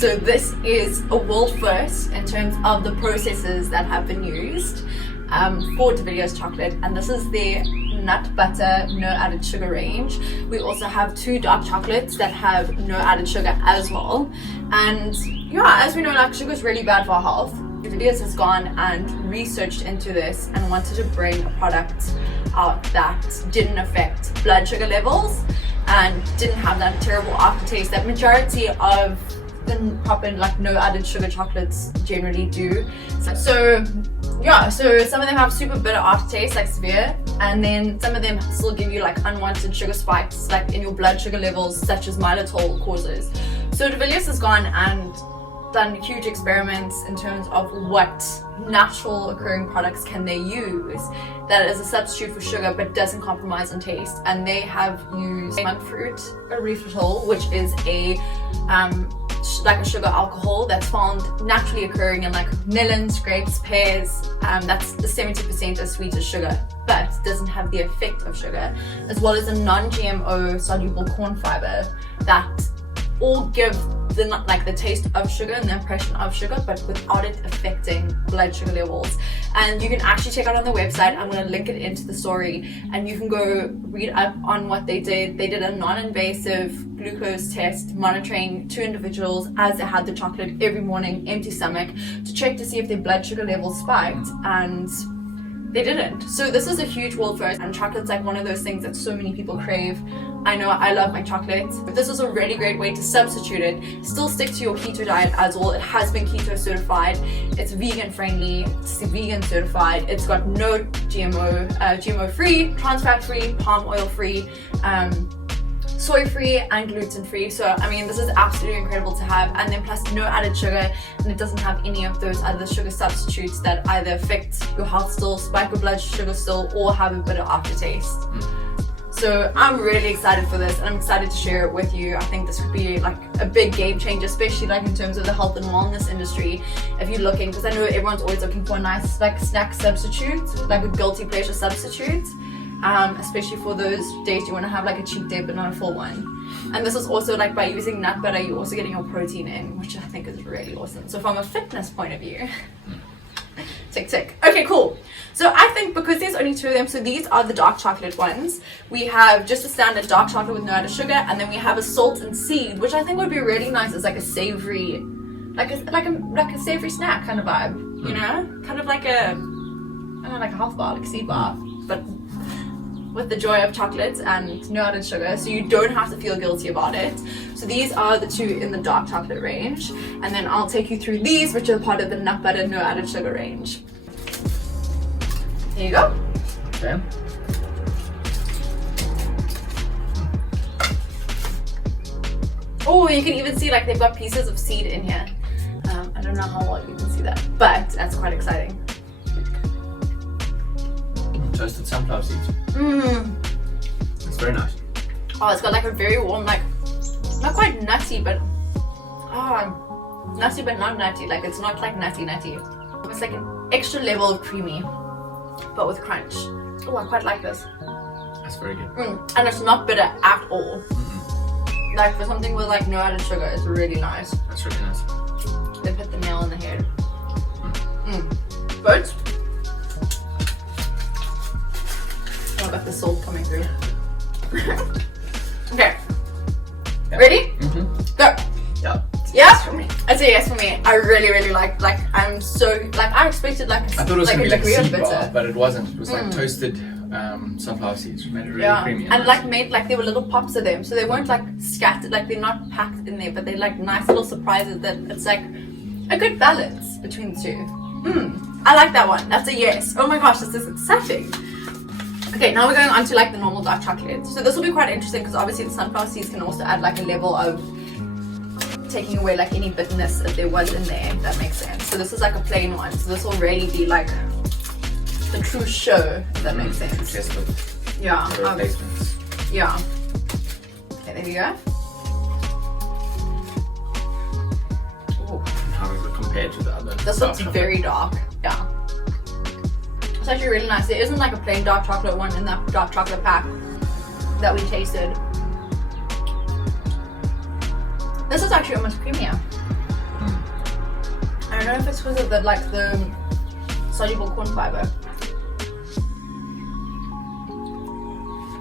So this is a world first in terms of the processes that have been used for Villiers chocolate, and this is their nut butter no added sugar range. We also have 2 dark chocolates that have no added sugar as well. And yeah, as we know, like, sugar is really bad for our health. Villiers has gone and researched into this and wanted to bring a product out that didn't affect blood sugar levels and didn't have that terrible aftertaste that majority of the proper, like, no added sugar chocolates generally do. So some of them have super bitter aftertaste, like severe, and then some of them still give you like unwanted sugar spikes, like in your blood sugar levels, such as xylitol causes. So Villiers has gone and done huge experiments in terms of what natural occurring products can they use that is a substitute for sugar but doesn't compromise on taste. And they have used monk fruit erythritol, which is a like a sugar alcohol that's found naturally occurring in like melons, grapes, pears. That's the 70% as sweet as sugar, but doesn't have the effect of sugar, as well as a non-GMO soluble corn fiber that all give the taste of sugar and the impression of sugar, but without it affecting blood sugar levels. And you can actually check out on the website. I'm going to link it into the story, and you can go read up on what they did. They did a non-invasive glucose test monitoring 2 individuals as they had the chocolate every morning, empty stomach, to check to see if their blood sugar levels spiked, and they didn't. So this is a huge world first, and chocolate's like one of those things that so many people crave. I know I love my chocolate, but this is a really great way to substitute it. Still stick to your keto diet as well. It has been keto certified. It's vegan friendly, it's vegan certified. It's got no GMO, GMO free, trans fat free, palm oil free, soy free, and gluten free. So I mean, this is absolutely incredible to have. And then plus no added sugar, and it doesn't have any of those other sugar substitutes that either affect your health still, spike your blood sugar still, or have a bitter aftertaste. So I'm really excited for this, and I'm excited to share it with you. I think this could be like a big game changer, especially like in terms of the health and wellness industry. If you're looking, because I know everyone's always looking for a nice like snack substitute, like a guilty pleasure substitute, especially for those days you want to have like a cheat day but not a full one. And this is also like by using nut butter, you're also getting your protein in, which I think is really awesome. So from a fitness point of view, tick. Okay, cool. So I think because there's only 2 of them, so these are the dark chocolate ones. We have just a standard dark chocolate with no added sugar, and then we have a salt and seed, which I think would be really nice as like a savory, like a savory snack kind of vibe, you know, kind of like a, I don't know, like a health bar, like a seed bar, but with the joy of chocolate and no added sugar, so you don't have to feel guilty about it. So these are the 2 in the dark chocolate range, and then I'll take you through these, which are part of the nut butter no added sugar range. Here you go. Okay. Oh, you can even see like they've got pieces of seed in here. I don't know how well you can see that, but that's quite exciting. Toasted sunflower seeds. It's very nice. Oh, it's got like a very warm, like, not quite nutty, but nutty but not nutty. Like, it's not like nutty. It's like an extra level of creamy, but with crunch. Oh, I quite like this. That's very good. And it's not bitter at all. Like, for something with like no added sugar, it's really nice. That's really nice. They've hit the nail on the head. But oh, I got the salt coming through. Okay. Yeah. Ready? Go. Yeah. Yeah? Yes for me. I'd say yes for me. I really like I'm so, like, I expected like I thought it was like going to be like a seed bitter. bar, but it wasn't. It was like toasted sunflower seeds, which made it really creamy. And like made like there were little pops of them, so they weren't like scattered, like they're not packed in there, but they're like nice little surprises that it's like a good balance between the 2. I like that one. That's a yes. Oh my gosh, this is exciting. Okay, now we're going on to like the normal dark chocolate. So this will be quite interesting because obviously the sunflower seeds can also add like a level of taking away like any bitterness if there was in there, if that makes sense. So this is like a plain one. So this will really be like the true show, if that makes sense. Yeah. Replacements. Yeah. Okay, there we go. Ooh. How does it compare to the other? This looks very dark. Yeah. It's actually really nice. There isn't like a plain dark chocolate one in that dark chocolate pack that we tasted. This is actually almost creamier. don't know if it's because of the soluble corn fiber.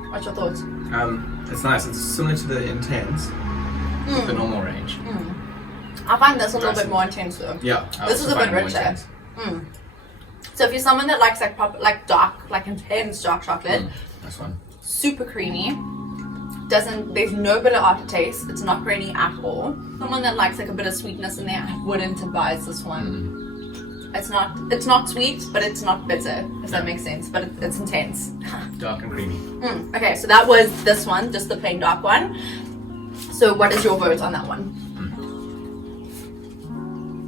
What's your thoughts? It's nice. It's similar to the intense, the normal range. I find this a little bit more intense though. Yeah, this is a bit richer. So if you're someone that likes dark, intense dark chocolate, this one, super creamy. There's no bitter aftertaste. It's not grainy at all. Someone that likes a bit of sweetness in there, I wouldn't advise this one. It's not sweet, but it's not bitter, if that makes sense. But it's intense. Dark and creamy. Okay, so that was this one, just the plain dark one. So what is your vote on that one?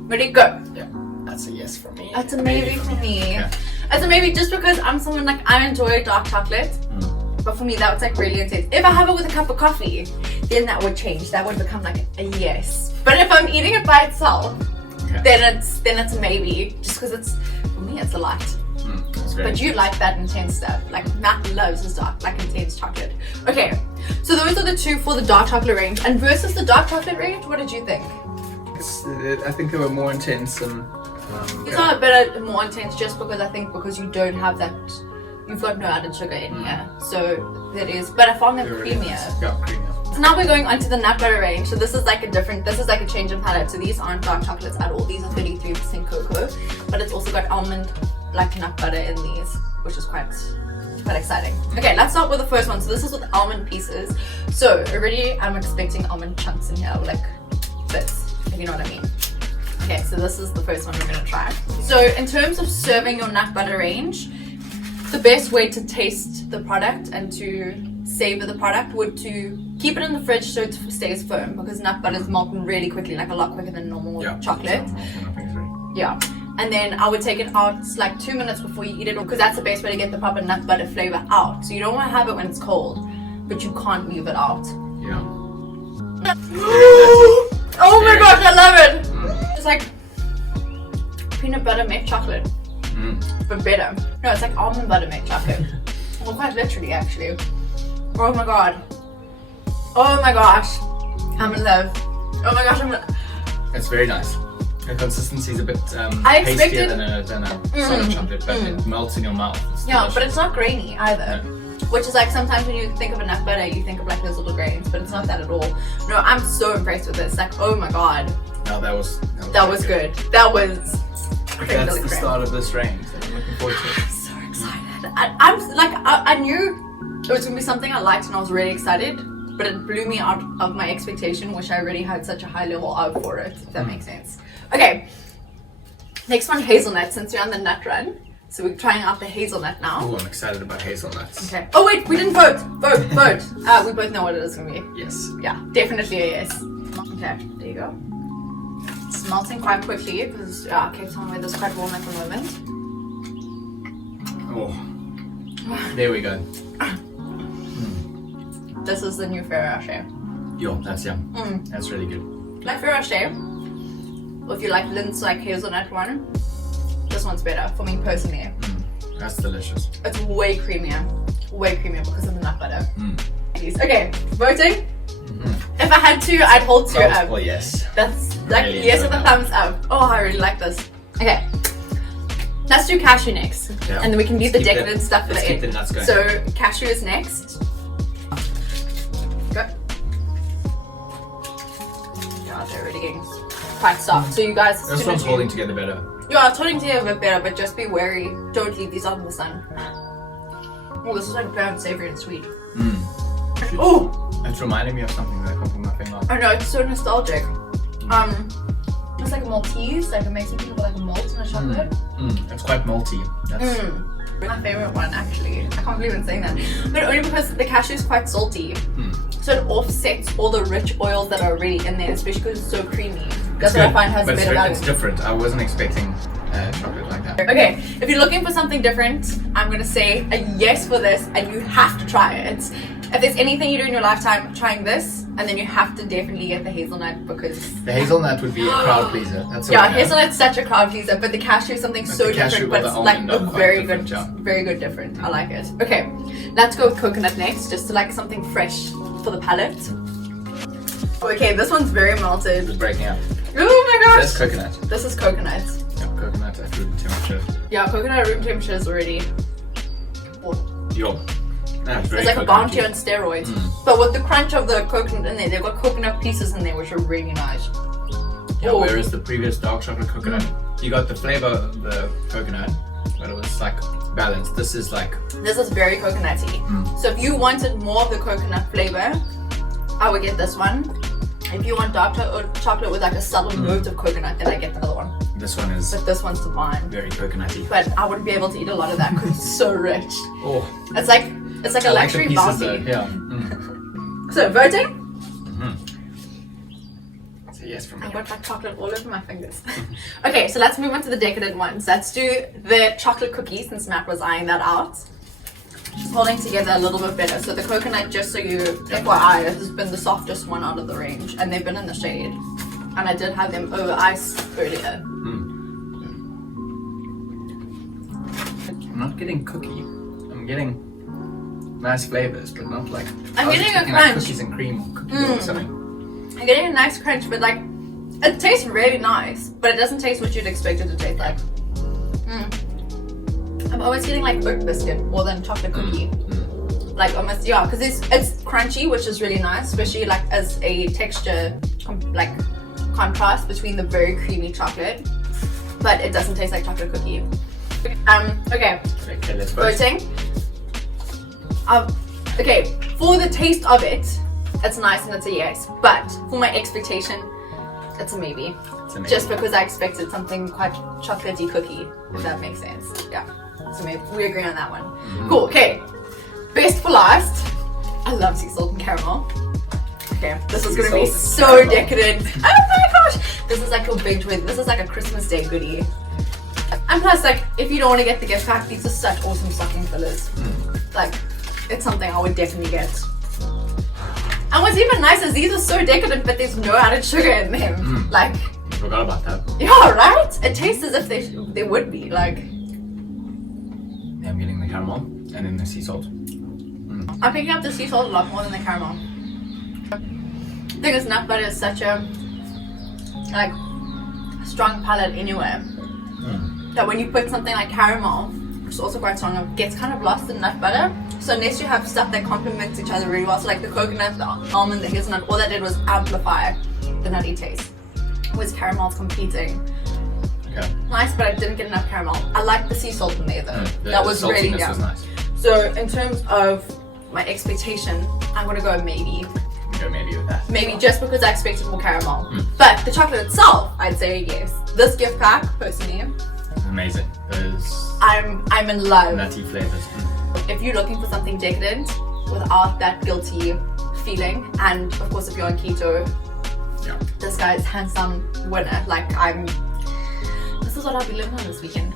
Ready, go. Yeah, that's a yes for me. That's a maybe for me. Yeah. That's a maybe just because I'm someone I enjoy dark chocolate. But for me, that was really intense. If I have it with a cup of coffee, then that would change. That would become a yes. But if I'm eating it by itself, then it's a maybe. Just because for me, it's a lot. But you like that intense stuff. Matt loves his dark, intense chocolate. Okay, so those are the two for the dark chocolate range. And versus the dark chocolate range, what did you think? I think they were more intense and. It's not a bit more intense just because you don't have that. You've got no added sugar in here, so that is. But I found them creamier. Yeah, creamier. So now we're going on to the nut butter range. So this is a change in palette. So these aren't dark chocolates at all. These are 33% cocoa, but it's also got almond nut butter in these, which is quite exciting. Okay, let's start with the first one. So this is with almond pieces. So already I'm expecting almond chunks in here, bits, if you know what I mean. Okay, so this is the first one we're gonna try. So in terms of serving your nut butter range, the best way to taste the product and to savor the product would to keep it in the fridge so it stays firm, because nut butter is molten really quickly, a lot quicker than normal chocolate. Yeah. And then I would take it out 2 minutes before you eat it, because that's the best way to get the proper nut butter flavor out. So you don't want to have it when it's cold, but you can't leave it out. Yeah. Oh my gosh, I love it! It's peanut butter milk chocolate. But better. No, it's almond butter milk chocolate. Well, quite literally, actually. Oh my god. Oh my gosh. I'm in love. Oh my gosh, I'm in love. It's very nice. The consistency is a bit pastier than a solid chocolate, but it melts in your mouth. But it's not grainy either. No. Which is sometimes when you think of a nut butter, you think of those little grains, but it's not that at all. No, I'm so impressed with this. Oh my god. No, that was good. That was. That's the start of this range. I'm looking forward to it. I'm so excited. I knew it was gonna be something I liked, and I was really excited, but it blew me out of my expectation, which I already had such a high level of for it. If that makes sense. Okay. Next one, hazelnut. Since we're on the nut run, so we're trying out the hazelnut now. Oh, I'm excited about hazelnuts. Okay. Oh wait, we didn't vote. Vote. We both know what it is gonna be. Yes. Yeah, definitely a yes. Okay, there you go. It's melting quite quickly because Cape Town weather is quite warm at the moment. Oh, there we go. This is the new Ferrero Rocher. Yo, that's yum. That's really good. Like Ferrero Rocher, or if you like Lindt's hazelnut one, this one's better for me personally. That's delicious. It's way creamier because of the nut butter. Okay, voting. If I had to, I'd hold two up. Oh yes. That's really yes with a thumbs up. Oh, I really like this. Okay, let's do cashew next, and then we can do the decadent stuff for the end. Keep the nuts going. So cashew is next. Go. Yeah, they're already getting quite soft. So you guys, this one's holding together better. Yeah, it's holding together a bit better, but just be wary. Don't leave these out in the sun. Oh, this is brown, savory, and sweet. Oh. It's reminding me of something that I come from my finger. I know, it's so nostalgic. It's like a Maltese, it makes me think of a malt in a chocolate. It's quite malty. That's my favorite one, actually. I can't believe I'm saying that. But only because the cashew is quite salty. So it offsets all the rich oils that are already in there, especially because it's so creamy. That's what I find has a better value. It's different. I wasn't expecting chocolate like that. Okay, if you're looking for something different, I'm going to say a yes for this, and you have to try it. If there's anything you do in your lifetime, trying this, and then you have to definitely get the hazelnut, because the hazelnut would be a crowd pleaser. That's hazelnut's such a crowd pleaser, but the cashew is something so different, but it's a very good different. I like it. Okay, let's go with coconut next, just to something fresh for the palate. Okay, this one's very melted. It's breaking up. Oh my gosh. That's coconut. This is coconut. Yeah, coconut at room temperature. Yeah, coconut at room temperature is already. Yo. That's very It's like a coconutty. bounty on steroids. But with the crunch of the coconut in there, they've got coconut pieces in there which are really nice. Yeah, Oh. whereas the previous dark chocolate coconut, you got the flavor of the coconut, but it was like balanced. This is like. This is very coconutty. So if you wanted more of the coconut flavor, I would get this one. If you want dark chocolate with like a subtle note of coconut, then I get the other one. This one is But this one's divine. very coconutty. But I wouldn't be able to eat a lot of that because it's so rich. Oh, It's like a I like the luxury pieces bounty. though. Yeah. So voting. So yes from me. I've got like chocolate all over my fingers. Okay, so let's move on to the decadent ones. Let's do the chocolate cookie since Matt was eyeing that out. Just holding together a little bit better. So the coconut, just so you FYI, has been the softest one out of the range, and they've been in the shade. And I did have them over ice earlier. I'm not getting cookie. I'm getting nice flavors, but not like. I'm I was getting a expecting, like, crunch. cookies and cream or cookies or something. I'm getting a nice crunch, but like, it tastes really nice, but it doesn't taste what you'd expect it to taste like. I'm always getting like oat biscuit more than chocolate cookie. Like almost, yeah, because it's crunchy, which is really nice, especially like as a texture like contrast between the very creamy chocolate, but it doesn't taste like chocolate cookie. Okay, Okay, let's vote. voting. Okay, for the taste of it, it's nice and it's a yes, but for my expectation, it's a maybe. It's amazing. Just because I expected something quite chocolatey cookie, if that makes sense. Yeah, so maybe we agree on that one. Cool, okay. Best for last. I love sea salt and caramel. Okay, this is Sea gonna be salt so and caramel. decadent. Oh my gosh! This is like your big twin. This is like a Christmas Day goodie. And plus, like, if you don't want to get the gift pack, these are such awesome stocking fillers. Like, it's something I would definitely get. And what's even nicer is these are so decadent, but there's no added sugar in them. Like, Forgot about that. yeah, right? It tastes as if they would be. Like, Yeah, I'm getting the caramel and then the sea salt. I'm picking up the sea salt a lot more than the caramel. I think this nut butter is such a like strong palate anyway that when you put something like caramel, which is also quite strong, it gets kind of lost in nut butter. So unless you have stuff that complements each other really well, so like the coconut, the almond, the hazelnut, all that did was amplify the nutty taste. Whereas caramel's competing. Okay. Nice, but I didn't get enough caramel. I like the sea salt in there though. That was really saltiness yeah. was nice. So in terms of my expectation, I'm gonna go maybe. Go maybe with that. Maybe just because I expected more caramel. But the chocolate itself, I'd say yes. This gift pack, personally, Amazing. Those I'm in love. nutty flavors. If you're looking for something decadent without that guilty feeling, and of course if you're on keto, Yeah. this guy's handsome winner. Like this is what I'll be living on this weekend.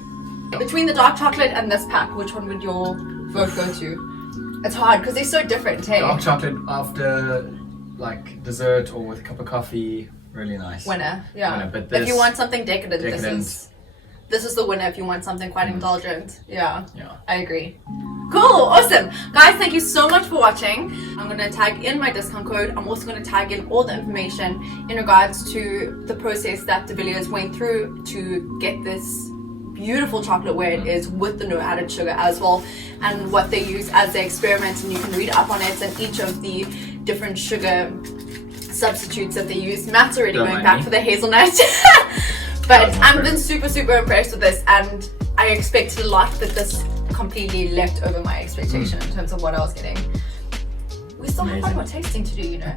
Between the dark chocolate and this pack, which one would your vote go to? It's hard because they're so different, hey? Dark chocolate after like dessert or with a cup of coffee, really nice. Winner, yeah. Winner, but if this- you want something decadent, Decadent. this is the winner. If you want something quite indulgent, yeah, Yeah. I agree. Cool, awesome, guys. Thank you so much for watching. I'm gonna tag in my discount code. I'm also gonna tag in all the information in regards to the process that the Villiers went through to get this beautiful chocolate where it is with the no added sugar as well, and what they use as their experiment, and you can read up on it and each of the different sugar substitutes that they use. Matt's already Don't going mind back me. for the hazelnut. But was my I've been favorite. super impressed with this, and I expected a lot, but this completely left over my expectation in terms of what I was getting. We still have one Amazing. more tasting to do, you know.